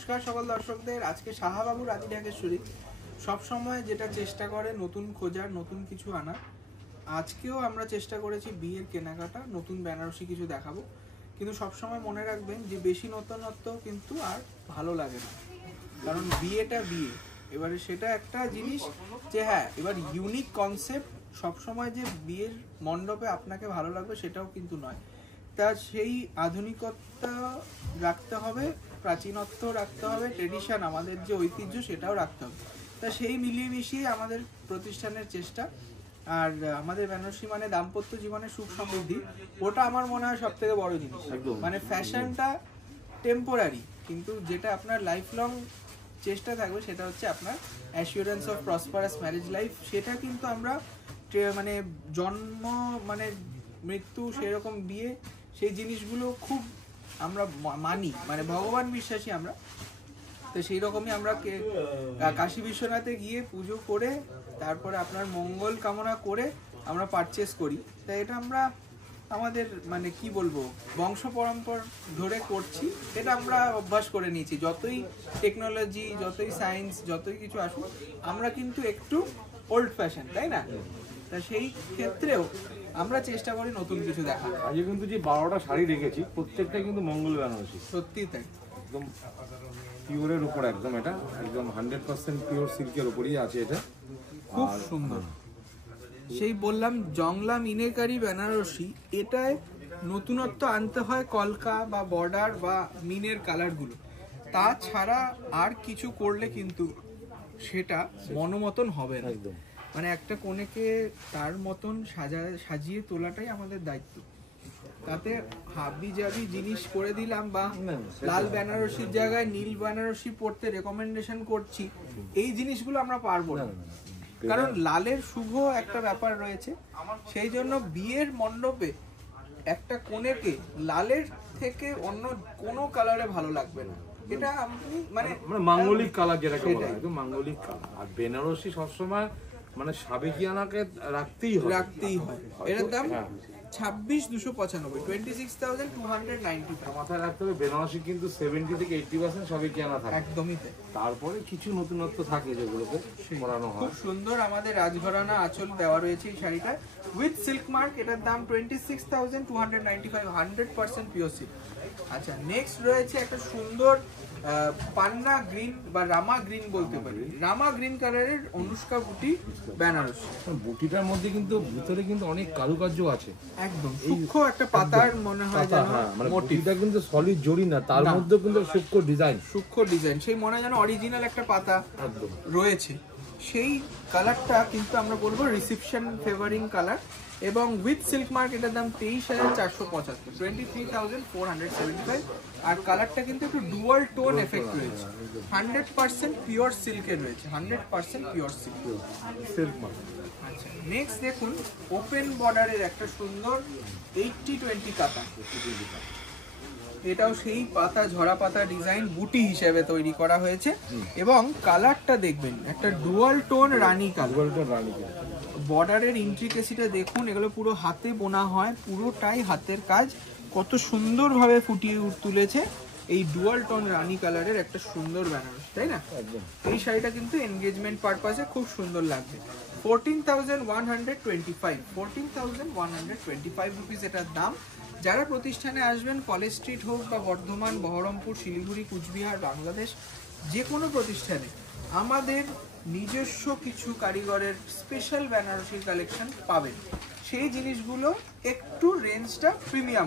নমস্কার সকল দর্শকদের। আজকে সাহাবাবু রাধি ঢাকেশ্বরী সবসময় যেটা চেষ্টা করে নতুন খোঁজার, নতুন কিছু আনা। আজকেও আমরা চেষ্টা করেছি বিয়ের কেনাকাটা, নতুন বেনারসি কিছু দেখাবো। কিন্তু সবসময় মনে রাখবেন যে বেশি নতুনত্ব কিন্তু আর ভালো লাগে না, কারণ বিয়েটা বিয়ে। এবারে সেটা একটা জিনিস যে হ্যাঁ, এবার ইউনিক কনসেপ্ট সবসময় যে বিয়ের মণ্ডপে আপনাকে ভালো লাগবে সেটাও কিন্তু নয়। তা সেই আধুনিকতা রাখতে হবে, প্রাচীনত্ব রাখতে হবে, ট্রেডিশন আমাদের যে ঐতিহ্য সেটাও রাখতে হবে। তা সেই মিলিয়ে মিশিয়ে আমাদের প্রতিষ্ঠানের চেষ্টা। আর আমাদের বেনারসি মানে দাম্পত্য জীবনের সুখ সমৃদ্ধি, ওটা আমার মনে হয় সব থেকে বড় জিনিস। মানে ফ্যাশনটা টেম্পোরারি, কিন্তু যেটা আপনার লাইফ লং চেষ্টা থাকবে সেটা হচ্ছে আপনার assurance of prosperous marriage life. সেটা কিন্তু আমরা মানে জন্ম মানে মৃত্যু সেরকম বিয়ে সেই জিনিসগুলো খুব আমরা মানি, মানে ভগবান বিশ্বাসী আমরা। তো সেই রকমই আমরা কাশী বিশ্বনাথে গিয়ে পুজো করে তারপরে আপনার মঙ্গল কামনা করে আমরা পারচেস করি। তাই এটা আমরা আমাদের মানে কি বলবো বংশ পরম্পরা ধরে করছি, এটা আমরা অভ্যাস করে নিয়েছি। যতই টেকনোলজি, যতই সায়েন্স, যতই কিছু আসুক, আমরা কিন্তু একটু ওল্ড ফ্যাশন, তাই না? তা সেই ক্ষেত্রেও আমরা চেষ্টা করি নতুন কিছু দেখা। আজকে কিন্তু যে 12টা শাড়ি রেখেছি প্রত্যেকটা কিন্তু মঙ্গল বেনারসি, সত্যি তাই, একদম পিওরের উপর, একদম এটা একদম 100% পিওর সিল্কের উপরই আছে। এটা খুব সুন্দর। সেই বললাম জংলা মিনেকারি বেনারসি, এটায় নতুনত্ব আনতে হয় কলকা বা বর্ডার বা মিনের কালারগুলো। তাছাড়া আর কিছু করলে কিন্তু সেটা মনোমতন হবে না। মানে একটা কনেকে তার মতন সাজিয়ে তোলাটাই আমাদের দায়িত্ব। তাতে হাবি জাবি জিনিস করে দিলাম বা লাল বেনারসির জায়গায় নীল বেনারসি পড়তে রেকমেন্ডেশন করছি, এই জিনিসগুলো আমরা পারবো না। কারণ লালের শুভ একটা ব্যাপার রয়েছে, সেই জন্য বিয়ের মণ্ডপে একটা কনেকে লালের থেকে অন্য কোনো কালারে ভালো লাগবে না। এটা আপনি মানে মাঙ্গলিক কালার যেটাকে বলা হয়, একদম মাঙ্গলিক কালার। আর বেনারসি সবসময় মানে সাবেকিয়ানাকে রাখতেই হয়। এটার দাম 26,295, 26,295। মাথায় রাখতে হবে বেনারসি কিন্তু 70 থেকে 80% সাবেকিয়ানা থাকে। একদমই তাই। তারপরে কিছু নতুনত্ব থাকে যেগুলোকে করানো হয়। খুব সুন্দর আমাদের রাজঘরানা আঁচল দেওয়া রয়েছে এই শাড়িটা উইথ সিল্ক মার্ক। এটার দাম 26,295, 100% পিওর সিল্ক। আচ্ছা, নেক্সট রয়েছে একটা সুন্দর পান্না গ্রিন বা রামা গ্রিন বলতে পারি, রামা গ্রিন কালারের অনুষ্কা বুটি বেনারসি। বুটিটার মধ্যে কিন্তু ভিতরে কিন্তু অনেক কারুকার্য আছে, একদম সূক্ষ্ম একটা পাতার মনে হয় যেন মোটিভটা কিন্তু সলিড জড়ি না, তার মধ্যে কিন্তু সূক্ষ্ম ডিজাইন, সেই মনে হয় যেন অরিজিনাল একটা পাতা রয়েছে। সেই কালারটা কিন্তু আমরা বলবো রিসেপশন ফেভারিং কালার, এবং উইথ সিল্ক মার্ক। এটার দাম 23,475, 23,475। আর কালারটা কিন্তু একটু ডুয়াল টোন এফেক্ট রয়েছে, 100% পিওর সিল্কের রয়েছে, 100% পিওর সিল্ক। আচ্ছা, নেক্সট দেখুন ওপেন বর্ডারের একটা সুন্দর 80-20 কাতা। এটাও সেই পাতা, ঝরা পাতা ডিজাইন বুটি হিসেবে তৈরি করা হয়েছে, এবং কালারটা দেখবেন একটা ডুয়াল টোন রানী কালার। বর্ডারের ইন্ট্রিকেসিটা দেখুন, এগুলো পুরো হাতে বোনা হয়, পুরোটাই হাতের কাজ। কত সুন্দরভাবে ফুটিয়ে তুলেছে এই ডুয়াল টোন রানী কালারের একটা সুন্দর বেনারসি, তাই না? এই শাড়িটা কিন্তু এনগেজমেন্ট পারপাসে খুব সুন্দর লাগবে। 14,125 রুপিস এটার দাম। যারা প্রতিষ্ঠানে আসবেন, কলেজ স্ট্রিট হোক বা বর্ধমান, বহরমপুর, শিলিগুড়ি, কুচবিহার, বাংলাদেশ, যে কোনো প্রতিষ্ঠানে আমাদের নিজস্ব কিছু কারিগরের স্পেশাল বেনারসির কালেকশন পাবেন। সেই জিনিসগুলো একটু রেঞ্জটা প্রিমিয়াম।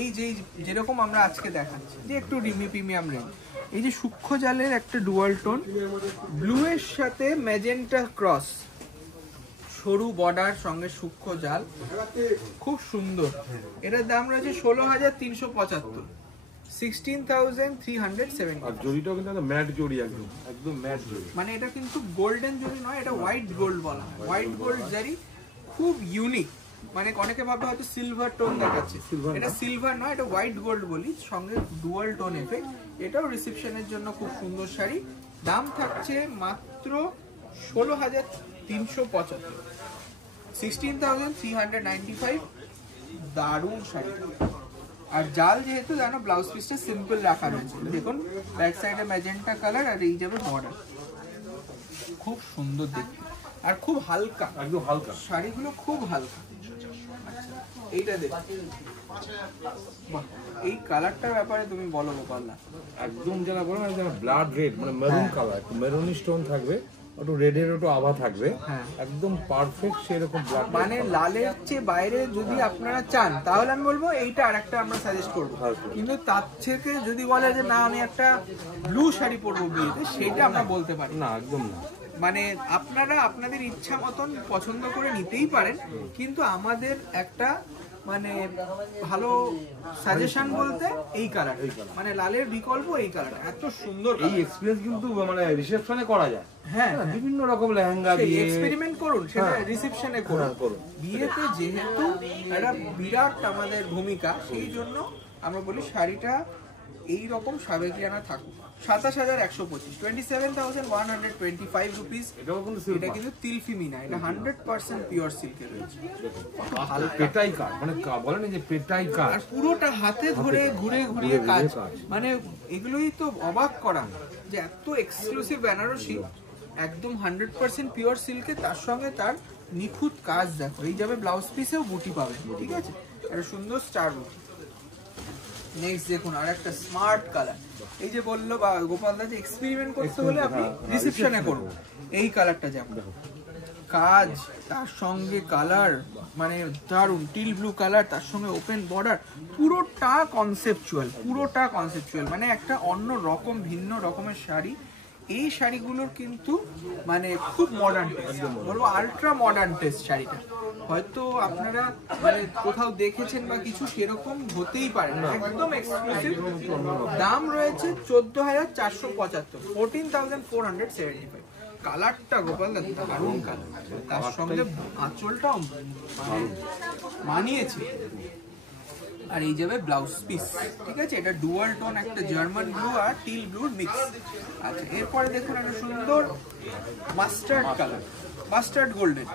এই যেরকম আমরা আজকে দেখাচ্ছি যে একটু প্রিমিয়াম রেঞ্জ। এই যে সূক্ষ্ম জালের একটা ডুয়াল টোন, ব্লু এর সাথে ম্যাজেন্টা ক্রস, সরু বর্ডার সঙ্গে সূক্ষ্ম জাল, খুব সুন্দর। এটার দাম রয়েছে 16,375, 16,370। আর জড়িটাও কিন্তু ম্যাট জড়ি, একদম ম্যাট জড়ি। মানে এটা কিন্তু গোল্ডেন জড়ি নয়, এটা হোয়াইট গোল্ড বলা হয়। হোয়াইট গোল্ড জারি খুব ইউনিক। মানে অনেকে ভাবে হয়তো সিলভার টোন দেখাচ্ছে, এটা সিলভার নয়, এটা হোয়াইট গোল্ড বলি, সঙ্গে ডুয়াল টোন এফেক্ট। এটাও রিসেপশনের জন্য খুব সুন্দর শাড়ি। দাম থাকছে মাত্র 16,375, 16,395। দারুণ শাড়ি। আর জাল যেহেতু জানো ব্লাউজ পিসটা সিম্পল রাখা রয়েছে, দেখুন ব্যাক সাইডে ম্যাজেন্টা কালার আর এই যাবে বর্ডার, খুব সুন্দর দেখতে আর খুব হালকা, একদম হালকা শাড়িগুলো খুব হালকা। এইটা দেখো, বাহ, এই কালারটার ব্যাপারে তুমি বলো গোপালদা। একদম যারা বলে না যারা ব্লাড রেড মানে মেরুন কালার, একটু মেরুনি স্টোন থাকবে, একটু রেডের একটু আভা থাকবে, একদম পারফেক্ট সেরকম ব্লাড, মানে লালের চেয়ে বাইরে যদি আপনারা চান তাহলে আমি বলবো এইটা আরেকটা আমরা সাজেস্ট করবো, কিন্তু তার থেকে যদি বলে যে না আমি একটা ব্লু শাড়ি পরবো বিয়েতে, সেটা আমরা বলতে পারি না, একদম না। মানে আপনারা আপনাদের ইচ্ছা মতন পছন্দ করে নিতেই পারেন, কিন্তু আমাদের একটা মানে ভালো সাজেশন বলতে এই কালার, মানে লালের বিকল্প এই কালার, এত সুন্দর এই এক্সপেরিয়েন্স কিন্তু মানে রিসেপশনে করা যায়। হ্যাঁ, বিভিন্ন রকম লেহেঙ্গা দিয়ে এক্সপেরিমেন্ট করুন, সেটা রিসেপশনে করুন। বিয়েতে যেহেতু একটা বিরাট আমাদের ভূমিকা, সেই জন্য আমরা বলি শাড়িটা এই রকম সাবেকিয়ানা থাকুক। 27,125, 27,125 রুপিস। এটা কিন্তু তিলফি মিনা, এটা 100% পিওর সিল্কের রয়েছে। পেটাই কাজ, মানে বলেন যে পেটাই কাজ, আর পুরোটা হাতে ধরে ঘুরে ঘুরিয়ে কাজ, মানে এগুলোই তো অবাক করা যে এত এক্সক্লুসিভ বেনারসি, একদম 100% পিওর সিল্কে, তার সঙ্গে তার নিখুঁত কাজ দেখো। এই যাবে ব্লাউজ পিসেও বুটি পাবে, ঠিক আছে, একটা সুন্দর স্টার বুটি। নেক্সট দেখুন আর একটা স্মার্ট কালার, এই যে বললো বা গোপালদা যে এক্সপেরিমেন্ট করতে হলে আপনি রিসেপশনে করুন। এই কালারটা যেমন কাজ, তার সঙ্গে কালার মানে দারুন টিল ব্লু কালার, তার সঙ্গে ওপেন বর্ডার, পুরোটা কনসেপচুয়াল, পুরোটা কনসেপচুয়াল, মানে একটা অন্য রকম ভিন্ন রকমের শাড়ি। এই শাড়িগুলোর কিন্তু মানে খুব মডার্ন টেস্ট, বলবো আলট্রা মডার্ন টেস্ট শাড়িটা। হয়তো আপনারা মানে কোথাও দেখেছেন বা কিছু, সেরকম হতেই পারে না, একদম এক্সক্লুসিভ। দাম রয়েছে 14,475, 14,475। কালারটা গোপালদা দারুণ কালার, তার সঙ্গে আঁচলটাও মানে মানিয়েছে। আর এই যাবে ব্লাউজ পিস, ঠিক আছে, এটা ডুয়াল টোন, একটা জার্মান ব্লু আর টিল ব্লুর মিক্স। আচ্ছা, এরপরে দেখুন একটা সুন্দর মাস্টার্ড কালার, মাস্টার্ড গোল্ডেন,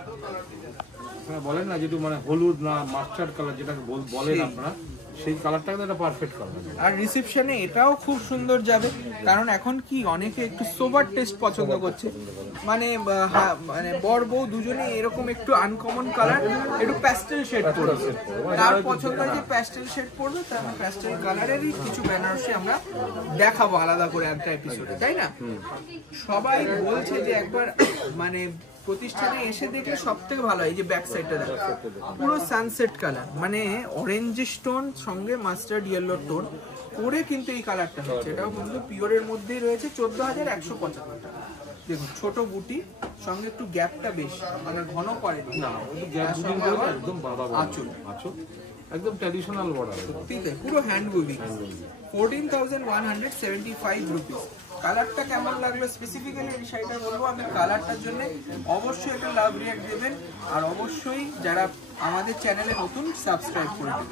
বলেন না যেটু মানে হলুদ না মাস্টার্ড কালার যেটাকে বলেন আপনারা, সেই কালারটা কিন্তু একটা পারফেক্ট কালার। আর রিসেপশনে এটাও খুব সুন্দর যাবে, কারণ এখন কি অনেকে একটু সোবার টেস্ট পছন্দ করছে, মানে মানে বর বউ দুজনে এরকম একটু আনকমন কালার, একটু প্যাস্টেল শেড পড়বে, তার পছন্দ হয় যে প্যাস্টেল শেড পড়বে, তার প্যাস্টেল কালারেরই কিছু বেনারসি আমরা দেখাবো আলাদা করে একটা এপিসোডে, তাই না? সবাই বলছে যে একবার মানে প্রতিষ্ঠানে এসে দেখলে সব থেকে ভালো, এই যে ব্যাক সাইডটা দেখো, পুরো সানসেট কালার, মানে অরেঞ্জ স্টোন সঙ্গে মাস্টার্ড ইয়েলো টোন করে কিন্তু এই কালারটা হচ্ছে, এটাও কিন্তু পিওরের মধ্যেই রয়েছে। 14,175 টাকা। দেখুন ছোট বুটি সঙ্গে একটু গ্যাপটা বেশি, মানে ঘন করে না, একদম বাবা আঁচল, আঁচল একদম ট্র্যাডিশনাল বর্ডার, সত্যি তাই, পুরো হ্যান্ড উইভিং। 14,175 রুপিস। কালারটা কেমন লাগলো স্পেসিফিক্যালি এই শাড়িটা বলবো আমি, কালারটার জন্য অবশ্যই একটা লাভ রিঅ্যাক্ট দেবেন, আর অবশ্যই যারা আমাদের চ্যানেলে নতুন সাবস্ক্রাইব করে দেবেন।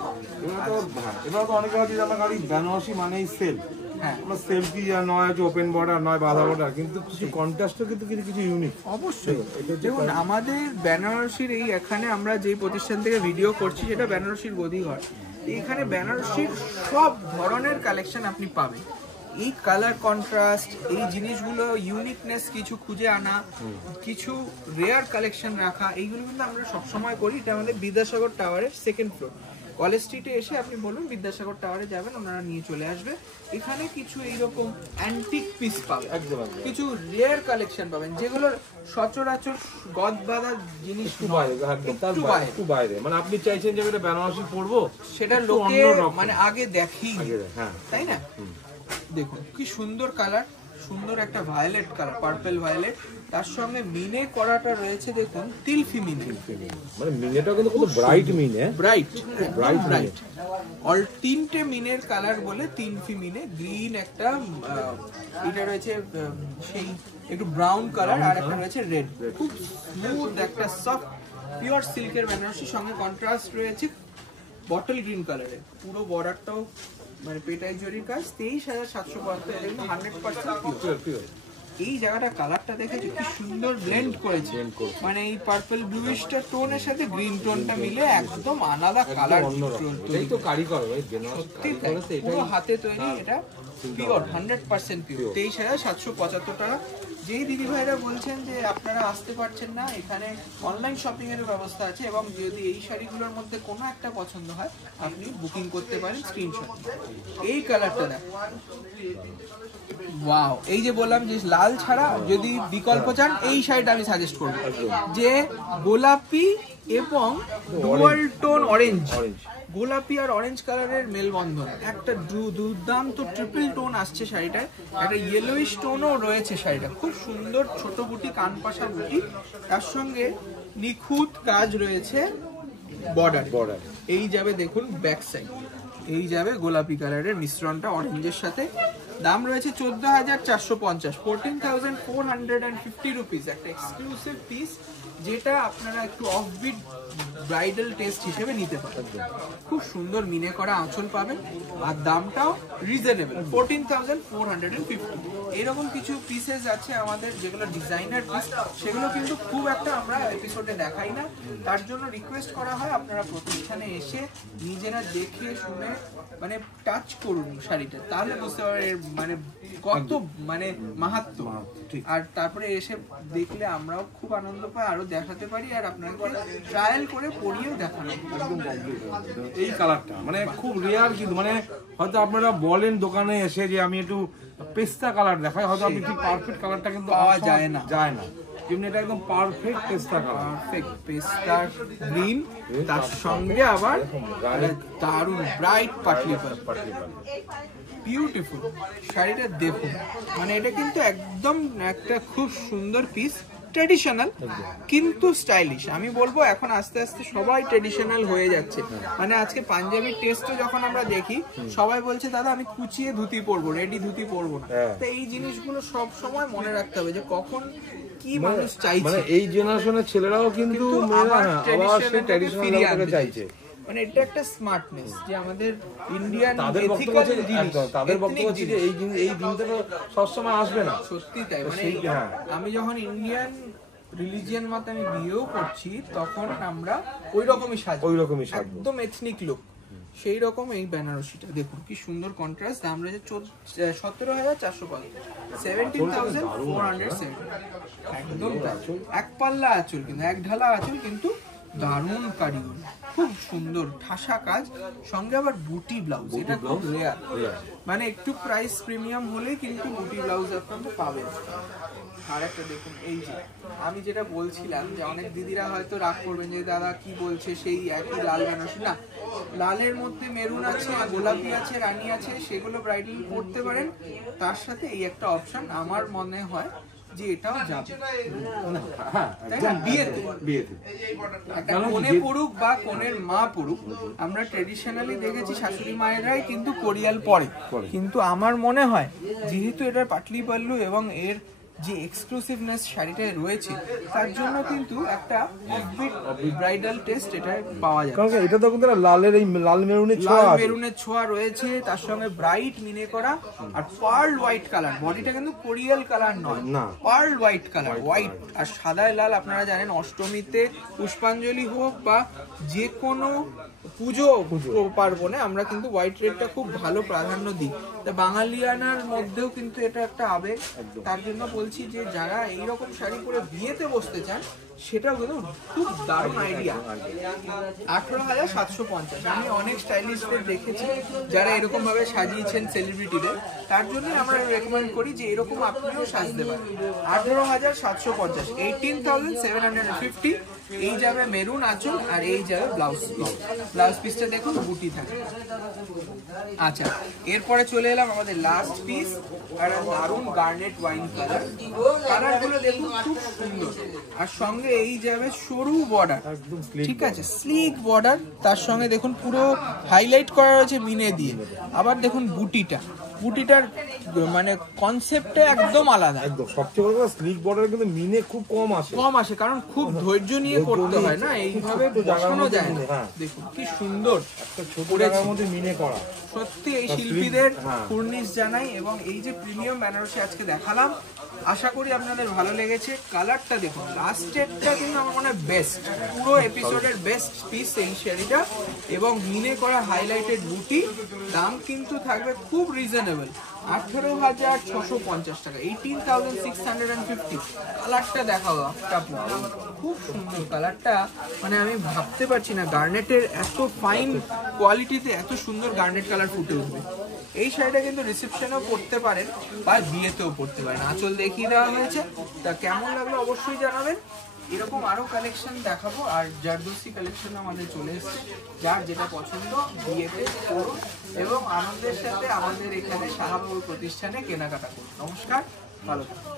এবার তো অনেকে ভাবছে আমার গাড়ি বেনারসি মানেই সেল, হ্যাঁ আমরা সেল কি নয় হচ্ছে ওপেন বর্ডার নয় বাঁধা বর্ডার, কিন্তু কিছু কন্ট্রাস্টও কিন্তু কিছু ইউনিক অবশ্যই। দেখুন আমাদের বেনারসির এই এখানে আমরা যেই প্রতিষ্ঠান থেকে ভিডিও করছি সেটা বেনারসির গদিঘর, এখানে বেনারসির সব ধরনের কালেকশন আপনি পাবেন। এই কালার কন্ট্রাস্ট, এই জিনিসগুলো ইউনিকনেস কিছু খুঁজে আনা, কিছু রেয়ার কালেকশন রাখা, এইগুলো কিন্তু আমরা সবসময় করি। এটা আমাদের বিদ্যাসাগর টাওয়ারের 2nd ফ্লোর, কলেজ স্ট্রিটে এসে আপনি বলুন বিদ্যাসাগর টাওয়ারে যাবেন, ওনারা নিয়ে চলে আসবে। এখানে কিছু এইরকম অ্যান্টিক পিস পাবেন, একদম কিছু রেয়ার কালেকশন পাবেন, যেগুলো সচরাচর গদ বাঁধা জিনিস একটু বাইরে, মানে আপনি চাইছেন যে এটা বেনারসি পরবো, সেটা লোকে মানে আগে দেখি, তাই না? দেখুন কি সুন্দর কালার, সুন্দর একটা ভায়োলেট কালার, পার্পল ভায়োলেট, তার সঙ্গে মিনে করাটা রয়েছে, দেখুন তিলফি মিনে, মানে মিনেটা কিন্তু খুব ব্রাইট মিনে, ব্রাইট অল 3টে মিনের কালার বলে তিলফি মিনে। গ্রিন একটা, এটা রয়েছে সেই একটু ব্রাউন কালার, আর একটা রয়েছে রেড, খুব স্মুথ একটা সফট পিওর সিল্কের বেনারসি, সঙ্গে কন্ট্রাস্ট রয়েছে বটল গ্রিন কালারের। পুরো বর্ডারটাও মানে পেটাই জরির কাজ। 23,775, 100% পিওর। এই জায়গাটা কালারটা দেখেছো কি সুন্দর ব্লেন্ড করেছে, মানে এই পার্পল ব্লুইশটা টোনের সাথে গ্রিন টোনটা মিলে একদম আলাদা কালার। এই তো কারিগর ভাই, সত্যি পুরো হাতে তৈরি, এটা পিওর 100% পিওর। 23,775 টাকা। যেই দিদি ভাইরা বলছেন যে আপনারা আসতে পারছেন না, এখানে অনলাইন শপিং এর ব্যবস্থা আছে, এবং যদি এই শাড়িগুলোর মধ্যে কোনো একটা পছন্দ হয় আপনি বুকিং করতে পারেন স্ক্রিনশট। এই কালারটা দেখো, ওয়াও! এই যে বললাম যে লাল ছাড়া যদি বিকল্প চান, এই শাড়িটা আমি সাজেস্ট করব, যে গোলাপি এবং ডুয়াল টোন অরেঞ্জ, গোলাপি আর অরেঞ্জ কালারের মেলবন্ধন, একটা দুর্দান্ত ট্রিপল টোন আসছে শাড়িটায়, একটা ইয়েলোইশ টোনও রয়েছে শাড়িটা, খুব সুন্দর ছোট বুটি, কানপাশা বুটি, তার সঙ্গে নিখুঁত কাজ রয়েছে বর্ডার। এই যাবে দেখুন ব্যাক সাইড, এই যাবে গোলাপি কালারের মিশ্রণটা অরেঞ্জের সাথে। দাম রয়েছে 14,450, 14,450 রুপিস। একটা এক্সক্লুসিভ পিস, যেটা আপনারা একটু অফবিট ব্রাইডাল টেস্ট হিসেবে নিতে পারেন। খুব সুন্দর মিনে করা আঁচল পাবেন, আর দামটাও রিজনেবল, 14,450। এরকম কিছু পিসেস আছে আমাদের যেগুলো ডিজাইনার পিস, সেগুলো কিন্তু খুব একটা আমরা এপিসোডে দেখাই না। তার জন্য রিকোয়েস্ট করা হয় আপনারা প্রতিষ্ঠানে এসে নিজেরা দেখে শুনে মানে টাচ করুন শাড়িটা, তাহলে বুঝতে পারবেন মানে কত মানে মাহাত্ম্য। আর তারপরে এসে দেখলে আমরাও খুব আনন্দ পাই, আরো দেখাতে পারি, আর আপনাকে ট্রায়াল করে পরিয়েও দেখানো। এই কালারটা মানে খুব রেয়ার, কিন্তু মানে হয়তো আপনারা বলেন দোকানে এসে যে আমি একটু পেস্তা কালার দেখাই, হয়তো আপনি ঠিক পারফেক্ট কালারটা কিন্তু পাওয়া যায় না, কিন্তু এটা একদম পারফেক্ট পেস্তা কালার, পারফেক্ট পেস্তা গ্রিন, তার সঙ্গে আবার দারুণ ব্রাইট পাটলি পার্পল, বিউটিফুল শাড়িটা দেখুন। মানে এটা কিন্তু একদম একটা খুব সুন্দর পিস, ট্রেডিশনাল কিন্তু স্টাইলিশ। আমি বলবো এখন আস্তে আস্তে সবাই ট্রেডিশনাল হয়ে যাচ্ছে। মানে আজকে পাঞ্জাবির টেস্টও যখন আমরা দেখি, সবাই বলছে দাদা আমি কুচিয়ে ধুতি পরবো, রেডি ধুতি পরবো না। তো এই জিনিসগুলো সব সময় মনে রাখতে হবে যে কখন কি মানুষ চাইছে। মানে এই জেনারেশনের ছেলেরাও কিন্তু আবার সেই ট্রেডিশনাল চাইছে। মানে এটা একটা স্মার্টনেস যে আমাদের ইন্ডিয়ান তাদের বক্তব্য হচ্ছে যে এই দিনটা তো সবসময় আসবে না। সত্যি তাই, মানে আমি যখন ইন্ডিয়ান রিলিজিয়ান মতে আমি বিয়েও করছি, তখন আমরা ওই রকমই সাজবো, একদম এথনিক লুক। সেই রকম এই বেনারসিটা দেখুন কি সুন্দর কন্ট্রাস্ট। দাম রয়েছে 17,450, 17,470। একদম এক পাল্লা আঁচল, কিন্তু এক ঢালা আঁচল, কিন্তু দারুণ কারিগর, খুব সুন্দর ঠাসা কাজ, সঙ্গে আবার বুটি ব্লাউজ। এটা খুব রেয়ার, মানে একটু প্রাইস প্রিমিয়াম হলে কিন্তু বুটি ব্লাউজ আপনারা পাবেন। আর একটা দেখুন, এই যে আমি যেটা বলছিলাম যে অনেক দিদিরা হয়তো রাগ করবেন যে দাদা কি বলছে, সেই একই লাল বেনারসি। না, লালের মধ্যে মেরুন আছে, গোলাপি আছে, রানী আছে, সেগুলো ব্রাইডাল পরতে পারেন। তার সাথে এই একটা অপশন আমার মনে হয় যে এটাও যাবে বিয়েতে, কনে পড়ুক বা কনের মা পড়ুক। আমরা ট্রেডিশনালি দেখেছি শাশুড়ি মায়েরাই কিন্তু কোরিয়াল পরে, কিন্তু আমার মনে হয় যেহেতু এটার পাটলি পাল্লু এবং এর যে এক্সক্লুসিভনেস শাড়িটায় রয়েছে, তার জন্য কিন্তু একটা অফবিট ব্রাইডাল টেস্ট এটা পাওয়া যায়। কারণ এটা তো কিন্তু লালের এই লাল মেরুনের ছোঁয়া রয়েছে, তার সঙ্গে ব্রাইট মিনে করা, আর পার্ল হোয়াইট কালার। বডিটা কিন্তু কোরিয়াল কালার নয়, পার্ল হোয়াইট কালার, হোয়াইট আর সাদায় লাল। আপনারা জানেন অষ্টমীতে পুষ্পাঞ্জলি হোক বা যে কোনো পুজো পার্বণে আমরা কিন্তু হোয়াইট রেডটা খুব ভালো প্রাধান্য দিই। তা বাঙালিয়ানার মধ্যেও কিন্তু এটা একটা আবেগ। তার জন্য বলছি যে যারা এইরকম শাড়ি পরে বিয়েতে বসতে চান, সেটাও কিন্তু খুব দারুণ আইডিয়া। 18,750। আমি অনেক স্টাইলিস্টদের দেখেছি যারা এরকম ভাবে সাজিয়েছেন সেলিব্রিটিদের, তার জন্য আমরা রেকমেন্ড করি যে এরকম আপনিও সাজতে পারেন। 18,750, 18,750। এই যাবে মেরুন আঁচল, আর এই যাবে ব্লাউজ পিসটা দেখুন বুটি থাকে। আচ্ছা, এরপরে চলে এলাম আমাদের লাস্ট পিস, আর দারুণ গার্নেট ওয়াইন কালার। কালারগুলো দেখুন খুব সুন্দর, আর সঙ্গে এই যাবে সরু বর্ডার, ঠিক আছে, স্লিক বর্ডার। তার সঙ্গে দেখুন পুরো হাইলাইট করা রয়েছে মিনে দিয়ে। আবার দেখুন বুটিটা বুটিটার মানে কনসেপ্টটা একদম আলাদা, একদম। সবচেয়ে বড় কথা স্লিক বর্ডারে কিন্তু মিনে খুব কম আসে, কারণ খুব ধৈর্য নিয়ে করতে হয় না, এইভাবে বসানো যায় না। দেখুন কি সুন্দর একটা ছোট জায়গার মধ্যে মিনে করা। সত্যি এই শিল্পীদের কুর্নিশ জানাই। এবং এই যে প্রিমিয়াম বেনারসি আজকে দেখালাম, আশা করি আপনাদের ভালো লেগেছে। কালারটা দেখুন, লাস্টেরটা কিন্তু আমার মনে হয় বেস্ট, পুরো এপিসোডের বেস্ট পিস এই শাড়িটা। এবং মিনে করা হাইলাইটেড বুটি, দাম কিন্তু থাকবে খুব রিজনেবল, 18,650 টাকা, 18,650। কালারটা দেখাও আপু, খুব সুন্দর কালারটা, মানে আমি ভাবতে পারছি না গার্নেটের এত ফাইন কোয়ালিটিতে এত সুন্দর গার্নেট কালার ফুটে উঠবে। এই শাড়িটা কিন্তু রিসেপশনেও পরতে পারেন বা বিয়েতেও পরতে পারেন। আঁচল দেখিয়ে দেওয়া হয়েছে, তা কেমন লাগলো অবশ্যই জানাবেন। এরকম আরো কালেকশন দেখাবো, আর জারদোসি কালেকশন আমাদের চলে এসেছে, যার যেটা পছন্দ বিয়েতে করুন এবং আনন্দের সাথে আমাদের এখানে শাহাবুর প্রতিষ্ঠানে কেনাকাটা করুন। নমস্কার, ভালো থাকুন।